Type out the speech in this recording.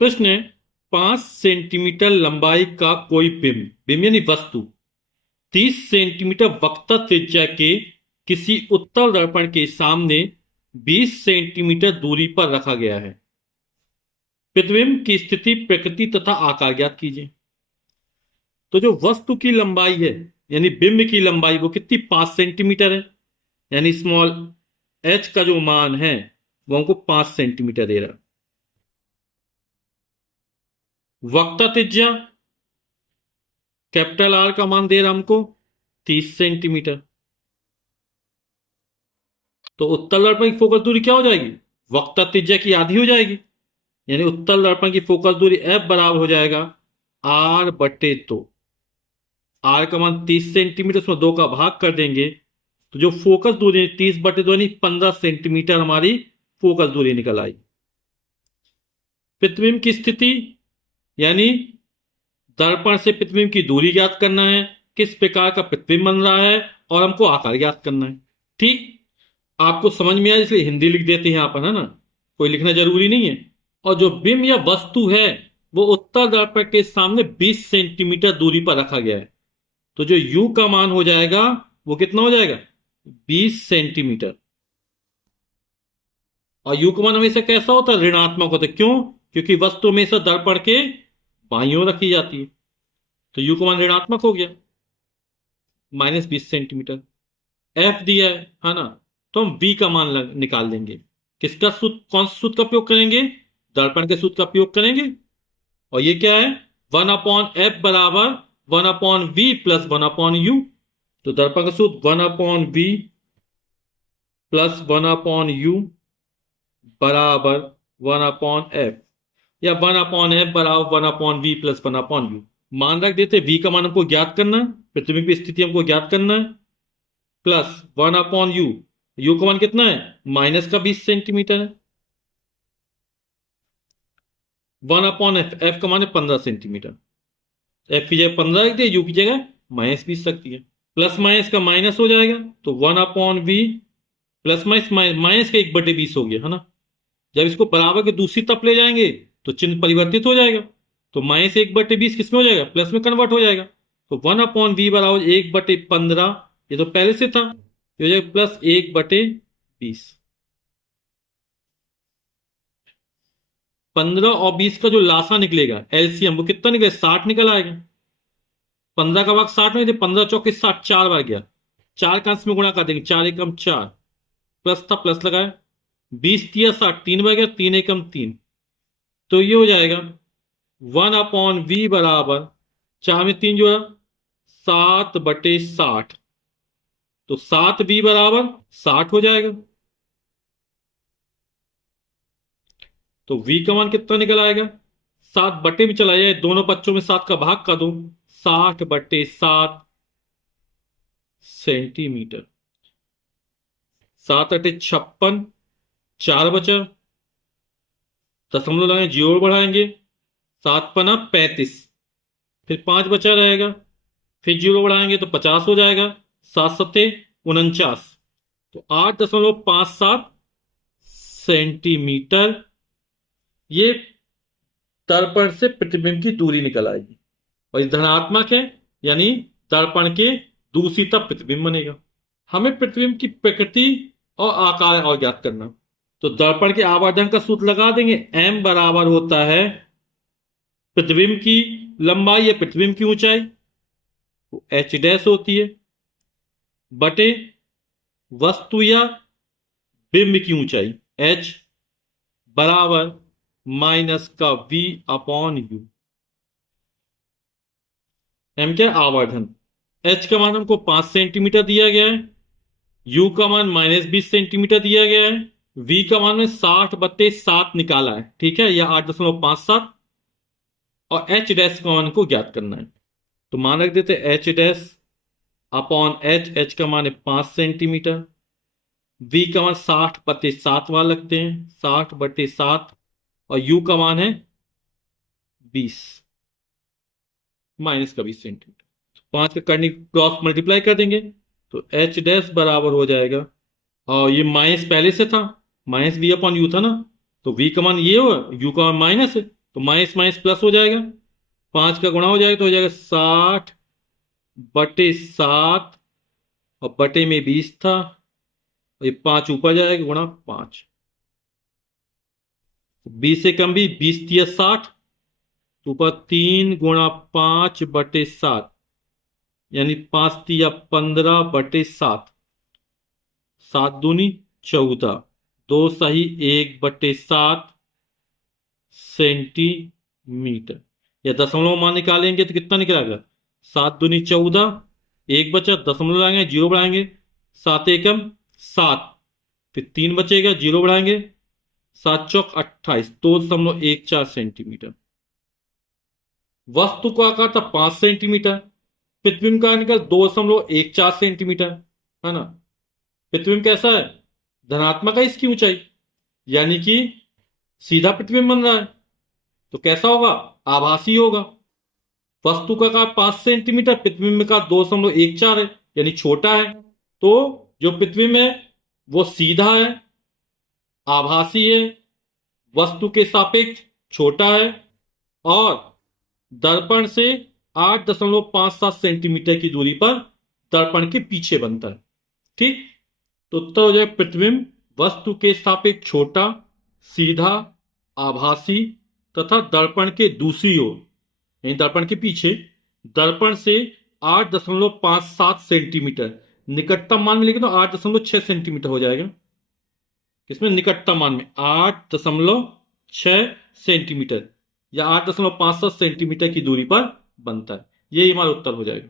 प्रश्न है, 5 सेंटीमीटर लंबाई का कोई बिंब बिंब यानी वस्तु 30 सेंटीमीटर वक्रता त्रिज्या के किसी उत्तल दर्पण के सामने 20 सेंटीमीटर दूरी पर रखा गया है। प्रतिबिंब की स्थिति, प्रकृति तथा आकार ज्ञात कीजिए। तो जो वस्तु की लंबाई है यानी बिंब की लंबाई वो कितनी, 5 सेंटीमीटर है। यानी स्मॉल एच का जो मान है वो हमको 5 सेंटीमीटर दे रहा है। वक्रता त्रिज्या कैपिटल आर का मान दे रहा हमको 30 सेंटीमीटर। तो उत्तल दर्पण की फोकस दूरी क्या हो जाएगी, वक्रता त्रिज्या की आधी हो जाएगी। यानी उत्तल दर्पण की फोकस दूरी एफ बराबर हो जाएगा आर बटे 2। आर का मान 30 सेंटीमीटर, उसमें 2 का भाग कर देंगे तो जो फोकस दूरी 30/2 यानी 15 सेंटीमीटर हमारी फोकस दूरी निकल आई। प्रतिबिंब की स्थिति यानी दर्पण से प्रतिबिंब की दूरी ज्ञात करना है, किस प्रकार का प्रतिबिंब बन रहा है और हमको आकार ज्ञात करना है। ठीक, आपको समझ में आया इसलिए हिंदी लिख देते हैं यहां पर, है ना, कोई लिखना जरूरी नहीं है। और जो बिंब या वस्तु है वो उत्तल दर्पण के सामने 20 सेंटीमीटर दूरी पर रखा गया है। तो जो u का मान हो जाएगा वो कितना हो जाएगा, 20 सेंटीमीटर। और u का मान हमेशा कैसा होता है, ऋणात्मक होता है। क्यों, क्योंकि वस्तु हमेशा दर्पण के बाईं ओर रखी जाती है। तो u का मान ऋणात्मक हो गया, -20 सेंटीमीटर। f दिया है ना, तो हम v का मान निकाल लेंगे। किसका सूत्र, कौन सा सूत्र का उपयोग करेंगे, दर्पण के सूत्र का उपयोग करेंगे। और ये क्या है, 1/f बराबर 1/v प्लस 1/u। तो दर्पण का सूत्र 1/v प्लस 1/u बराबर 1/f, या 1/f बराबर 1/v प्लस 1/u। मान रख देते, v का मान हमको ज्ञात करना है, प्रतिबिंब की स्थिति हमको ज्ञात करना है, प्लस 1/u। u का मान कितना है, -20 सेंटीमीटर है। 1/f, f का मान है 15 सेंटीमीटर। f की जगह 15 रख दिया, u की जगह -20 रख दिया। प्लस माइनस का माइनस हो जाएगा तो 1/v प्लस माइनस माइनस का 1/20 हो गया, है ना। जब इसको बराबर के दूसरी तरफ ले जाएंगे तो चिन्ह परिवर्तित हो जाएगा। तो -1/20 किसमें हो जाएगा, प्लस में कन्वर्ट हो जाएगा। तो 1/v बराबर 1/15, ये तो पहले से था, ये हो जाएगा प्लस 1/20। 15 और 20 का जो लासा निकलेगा एलसीएम वो कितना निकलेगा, 60 निकल आएगा। 15 का भाग 60 में थे, 15 चौके 60, 4 बार गया, 4 का अंश में गुणा कर देंगे, 4 एकम 4, प्लस था प्लस लगाया, 20 × 60, 3 बार गया, 3 एकम 3। तो ये हो जाएगा 1/v बराबर 4 में 3 जोड़ा 7/60। तो 7v बराबर 60 हो जाएगा। तो v का मान कितना निकल आएगा, 7 बटे में चला जाए, दोनों बच्चों में 7 का भाग कर दो, 60/7 सेंटीमीटर। 7×8 = 56, 4 बचा, दशमलव लगाएंगे, जीरो बढ़ाएंगे, 7×5 = 35, फिर 5 बचा रहेगा, फिर जीरो बढ़ाएंगे तो 50 हो जाएगा, 7×7 = 49। तो 8.57 सेंटीमीटर ये दर्पण से प्रतिबिंब की दूरी निकल आएगी। और ये धनात्मक है, यानी दर्पण के दूसरी तरफ प्रतिबिंब बनेगा। हमें प्रतिबिंब की प्रकृति और आकार और ज्ञात करना। तो दर्पण के आवर्धन का सूत्र लगा देंगे, m बराबर होता है प्रतिबिंब की लंबाई या प्रतिबिंब की ऊंचाई, तो h' होती है, बटे वस्तु या बिंब की ऊंचाई, h बराबर माइनस का v/u। m क्या, आवर्धन। h का मान हमको 5 सेंटीमीटर दिया गया है, u का मान -20 सेंटीमीटर दिया गया है, v का मान में 60/7 निकाला है, ठीक है, यह 8.57, और h' का मान को ज्ञात करना है। तो मान रख देते h'/h, h का मान है 5 सेंटीमीटर, v का मान 60/7 वाला लगते हैं, 60/7, और u का मान है 20 -20 सेंटीमीटर। 5 का करनी क्रॉस मल्टीप्लाई कर देंगे तो h' बराबर हो जाएगा, और ये माइनस पहले से था, -v/u था ना, तो v का मान ये होगा, u का मान माइनस है, तो माइनस माइनस प्लस हो जाएगा, 5 का गुणा हो जाएगा तो हो जाएगा 60/7, और बटे में 20 था, और ये 5 ऊपर जाएगा, गुणा 5। 20 से कम भी, 20×3 = 60, तो ऊपर 3 × 5/7, यानी 5×3 = 15/7, 7×2 = 14, 2 सही 1/7 सेंटीमीटर। या दशमलव मान निकालेंगे तो कितना निकलेगा, 7×2 = 14, एक बचा, दशमलव लगाएंगे, जीरो बढ़ाएंगे, 7 × 1 = 7, फिर 3 बचेगा, जीरो बढ़ाएंगे, 7×4 = 28, 2.14 सेंटीमीटर। वस्तु का आकार था 5 सेंटीमीटर, प्रतिबिंब का निकल 2.14 सेंटीमीटर, है ना। प्रतिबिंब कैसा है, धनात्मक है इसकी ऊंचाई, यानी कि सीधा प्रतिबिंब बन रहा है, तो कैसा होगा, आभासी होगा। वस्तु का आकार 5 सेंटीमीटर, प्रतिबिंब का 2.14 है, यानी छोटा है, तो जो प्रतिबिंब है वो सीधा है, आभासी है, वस्तु के सापेक्ष छोटा है, और दर्पण से 8.57 सेंटीमीटर की दूरी पर दर्पण के पीछे बनता है। ठीक, तो उत्तर हो जाए प्रतिबिंब वस्तु के सापेक्ष छोटा, सीधा, आभासी तथा दर्पण के दूसरी ओर, यानी दर्पण के पीछे, दर्पण से 8.57 सेंटीमीटर, निकटतम मान में लिखे तो 8.6 सेंटीमीटर हो जाएगा। इसमें निकटतम मान में 8.6 सेंटीमीटर या 8.57 सेंटीमीटर की दूरी पर बनता है। यही हमारा उत्तर हो जाएगा।